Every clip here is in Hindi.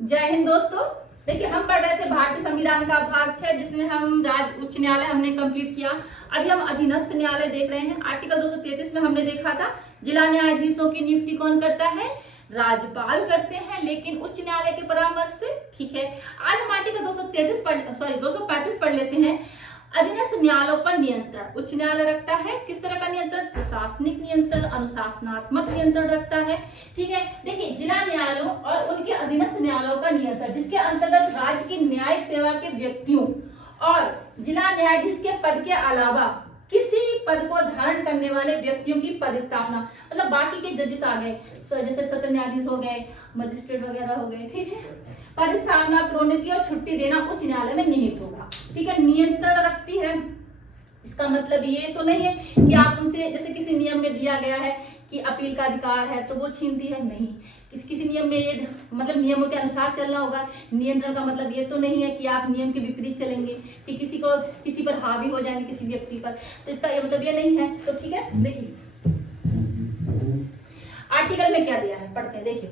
जय हिंद दोस्तों। देखिए, हम पढ़ रहे थे भारतीय संविधान का भाग 6, जिसमें हम राज्य उच्च न्यायालय हमने कंप्लीट किया। अभी हम अधीनस्थ न्यायालय देख रहे हैं। आर्टिकल 233 में हमने देखा था जिला न्यायाधीशों की नियुक्ति कौन करता है, राज्यपाल करते हैं, लेकिन उच्च न्यायालय के परामर्श से। ठीक है, आज हम आर्टिकल 235 पढ़ लेते हैं। अधीनस्थ न्यायालयों पर नियंत्रण उच्च न्यायालय रखता है। किस तरह का नियंत्रण? प्रशासनिक नियंत्रण, अनुशासनात्मक नियंत्रण रखता है। ठीक है, देखिए, जिला न्यायालयों और उनके अधीनस्थ न्यायालयों का नियंत्रण, जिसके अंतर्गत राज्य की न्यायिक सेवा के व्यक्तियों और जिला न्यायाधीश के पद के अलावा किसी पद को धारण करने वाले व्यक्तियों की पदस्थापना, मतलब बाकी के जजेस आ गए, जैसे सत्र न्यायाधीश हो गए, मजिस्ट्रेट वगैरह हो गए। ठीक है, पदस्थापना, प्रोन्नति और छुट्टी देना उच्च न्यायालय में निहित होगा। ठीक है, नियंत्रण रखती है। इसका मतलब ये तो नहीं है कि आप उनसे, जैसे किसी नियम में दिया गया है कि अपील का अधिकार है तो वो छीनती है, नहीं। किसी नियम में ये मतलब नियमों के अनुसार चलना होगा। नियंत्रण का मतलब ये तो नहीं है कि आप नियम के विपरीत चलेंगे, कि किसी पर हावी हो जाएंगे, किसी व्यक्ति पर, तो इसका ये मतलब ये नहीं है। तो ठीक है, देखिए आर्टिकल में क्या दिया है, पढ़ते हैं। देखिए,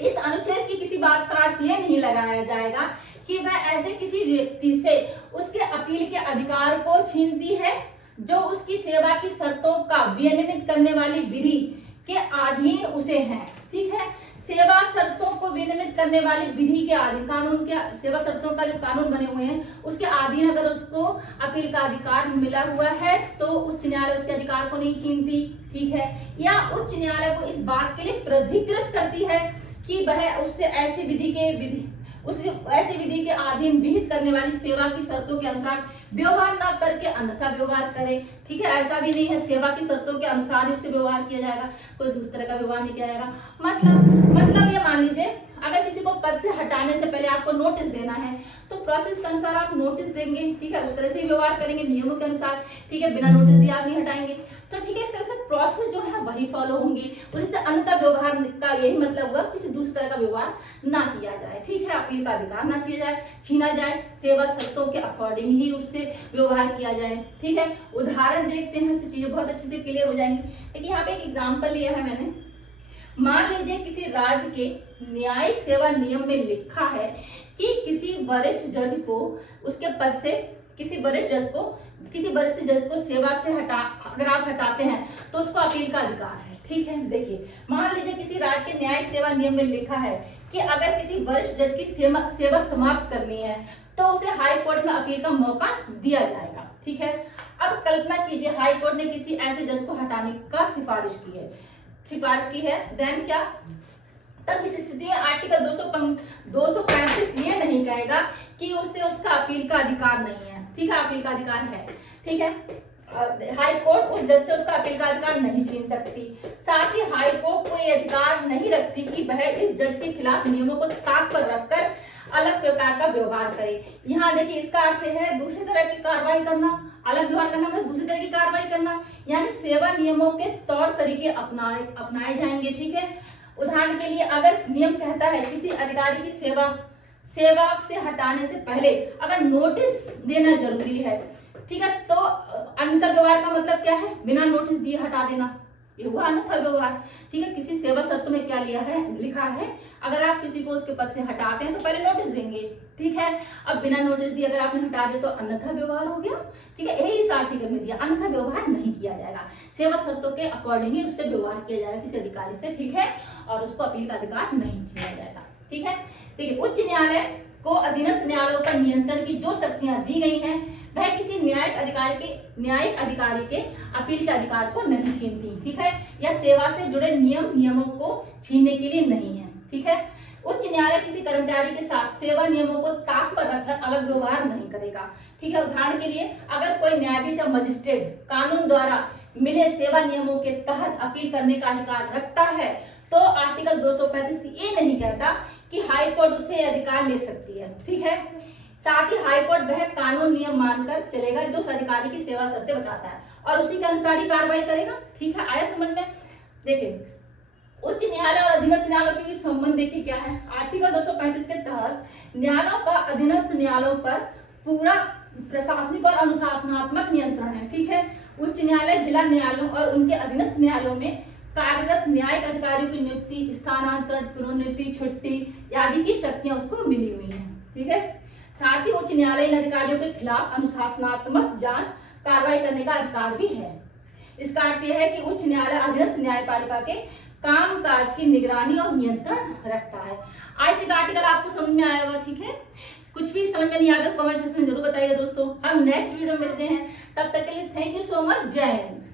इस अनुच्छेद की किसी बात का अर्थ यह नहीं लगाया जाएगा कि वह ऐसे किसी व्यक्ति से उसके अपील के अधिकार को छीनती है जो उसकी सेवा की शर्तों का विनियमित करने वाली विधि के अधीन उसे है। ठीक है, सेवा शर्तों को विनियमित करने वाली विधि के अधीन, कानून के सेवा शर्तों का जो कानून बने हुए हैं उसके अधीन अगर उसको अपील का अधिकार मिला हुआ है तो उच्च न्यायालय उसके अधिकार को नहीं छीनती। ठीक है, या उच्च न्यायालय को इस बात के लिए प्राधिकृत करती है कि वह उससे ऐसी विधि के अधीन विहित करने वाली सेवा की शर्तों के अनुसार व्यवहार न करके अन्यथा व्यवहार करे। ठीक है, ऐसा भी नहीं है सेवा की शर्तों के अनुसार ही उससे व्यवहार किया जाएगा, कोई दूसरे का व्यवहार नहीं किया जाएगा। मतलब ये मान लीजिए, अगर किसी को पद से हटाने से पहले आपको नोटिस देना है तो प्रोसेस के अनुसार आप नोटिस देंगे। ठीक है, उस तरह से ही व्यवहार करेंगे नियमों के अनुसार। ठीक है, बिना नोटिस दिए आप नहीं हटाएंगे। तो ठीक है, इस तरह से प्रोसेस जो है वही फॉलो होंगे और इससे अन्यथा व्यवहार का यही मतलब हुआ किसी दूसरे तरह का व्यवहार ना किया जाए। ठीक है, अपील का अधिकार ना छीना जाए, सेवा शर्तों के अकॉर्डिंग ही उससे व्यवहार किया जाए। ठीक है, उदाहरण देखते हैं तो चीजें बहुत अच्छे से क्लियर हो जाएंगी। देखिए, यहाँ पे एक एग्जाम्पल लिया है मैंने। मान लीजिए किसी राज्य के न्यायिक सेवा नियम में लिखा है कि किसी वरिष्ठ जज को उसके पद से किसी वरिष्ठ जज को सेवा से अगर आप हटाते हैं तो उसको अपील का अधिकार है। ठीक है, देखिए, मान लीजिए किसी राज्य के न्यायिक सेवा नियम में लिखा है कि अगर किसी वरिष्ठ जज की सेवा समाप्त करनी है तो उसे हाई कोर्ट में अपील का मौका दिया जाएगा। ठीक है, अब कल्पना कीजिए हाई कोर्ट ने किसी ऐसे जज को हटाने का सिफारिश की है, देन क्या? तब इस स्थिति में आर्टिकल 235 ये नहीं कहेगा कि उससे उसका अपील का अधिकार नहीं है। ठीक है, अपील का अधिकार है। ठीक है, हाई कोर्ट उस जज से उसका अपील का अधिकार नहीं छीन सकती। साथ ही हाई कोर्ट को ये अधिकार नहीं रखती कि वह इस जज के खिलाफ नियमों को ताक पर रखकर अलग प्रकार का व्यवहार करे। यहाँ देखिए, इसका अर्थ है दूसरी तरह की कार्रवाई करना। अलग व्यवहार करना मतलब दूसरी तरह की कार्रवाई करना, यानी सेवा नियमों के तौर तरीके अपनाए जाएंगे। ठीक है, उदाहरण के लिए, अगर नियम कहता है किसी अधिकारी की सेवा से हटाने से पहले अगर नोटिस देना जरूरी है, ठीक है, तो अन्यथा व्यवहार का मतलब क्या है? बिना नोटिस दिए हटा देना, ये हुआ अन्यथा व्यवहार। ठीक है, किसी सेवा शर्तों में क्या लिखा है, अगर आप किसी को उसके पद से हटाते हैं तो पहले नोटिस देंगे। ठीक है, अब बिना नोटिस दिए अगर आपने हटा दिया तो अन्यथा व्यवहार हो गया। ठीक है, यही इस आर्टिकल में दिया, अन्यथा व्यवहार नहीं किया जाएगा, सेवा शर्तों के अकॉर्डिंग ही उससे व्यवहार किया जाएगा किसी अधिकारी से। ठीक है, और उसको अपील का अधिकार नहीं छीना जाएगा। ठीक है, देखिए, उच्च न्यायालय को अधीनस्थ न्यायालयों पर नियंत्रण की जो शक्तियां दी गई हैं वह किसी न्यायिक अधिकारी के अपील के अधिकार को नहीं छीनती। ठीक है, या सेवा से जुड़े नियमों को छीनने के लिए नहीं है। ठीक है, उच्च न्यायालय किसी कर्मचारी के साथ सेवा नियमों को ताक पर रखकर अलग व्यवहार नहीं करेगा। ठीक है, उदाहरण के लिए, अगर कोई न्यायाधीश या मजिस्ट्रेट कानून द्वारा मिले सेवा नियमों के तहत अपील करने का अधिकार रखता है तो आर्टिकल 235 ये नहीं कहता कि हाई कोर्ट उससे अधिकार ले सकती है। ठीक है, साथ ही हाई कोर्ट वह कानून नियम मानकर चलेगा जो उस अधिकारी की सेवा शर्तें बताता है और उसी के अनुसार ही कार्रवाई करेगा। ठीक है, आया समझ में? देखिए, उच्च न्यायालय और अधीनस्थ न्यायालयों के बीच संबंध देखिए क्या है। आर्टिकल 235 के तहत न्यायालयों का अधीनस्थ न्यायालयों पर पूरा प्रशासनिक और अनुशासनात्मक नियंत्रण है। ठीक है, उच्च न्यायालय जिला न्यायालयों और उनके अधीनस्थ न्यायालयों में कार्यरत न्यायिक अधिकारियों की नियुक्ति, स्थानांतरण, प्रोन्नति, छुट्टी आदि की शक्तियां उसको मिली हुई हैं। ठीक है। साथ ही उच्च न्यायालय इन अधिकारियों के खिलाफ अनुशासनात्मक जांच कार्रवाई करने का अधिकार भी है। इसका अर्थ यह है कि उच्च न्यायालय अधीनस्थ न्यायपालिका के कामकाज की निगरानी और नियंत्रण रखता है। आज तक आर्टिकल आपको समझ में आया होगा। ठीक है। कुछ भी समझ में नहीं आता कमेंट सेक्शन में जरूर बताइएगा दोस्तों। हम नेक्स्ट वीडियो में मिलते हैं, तब तक के लिए थैंक यू सो मच। जय हिंद।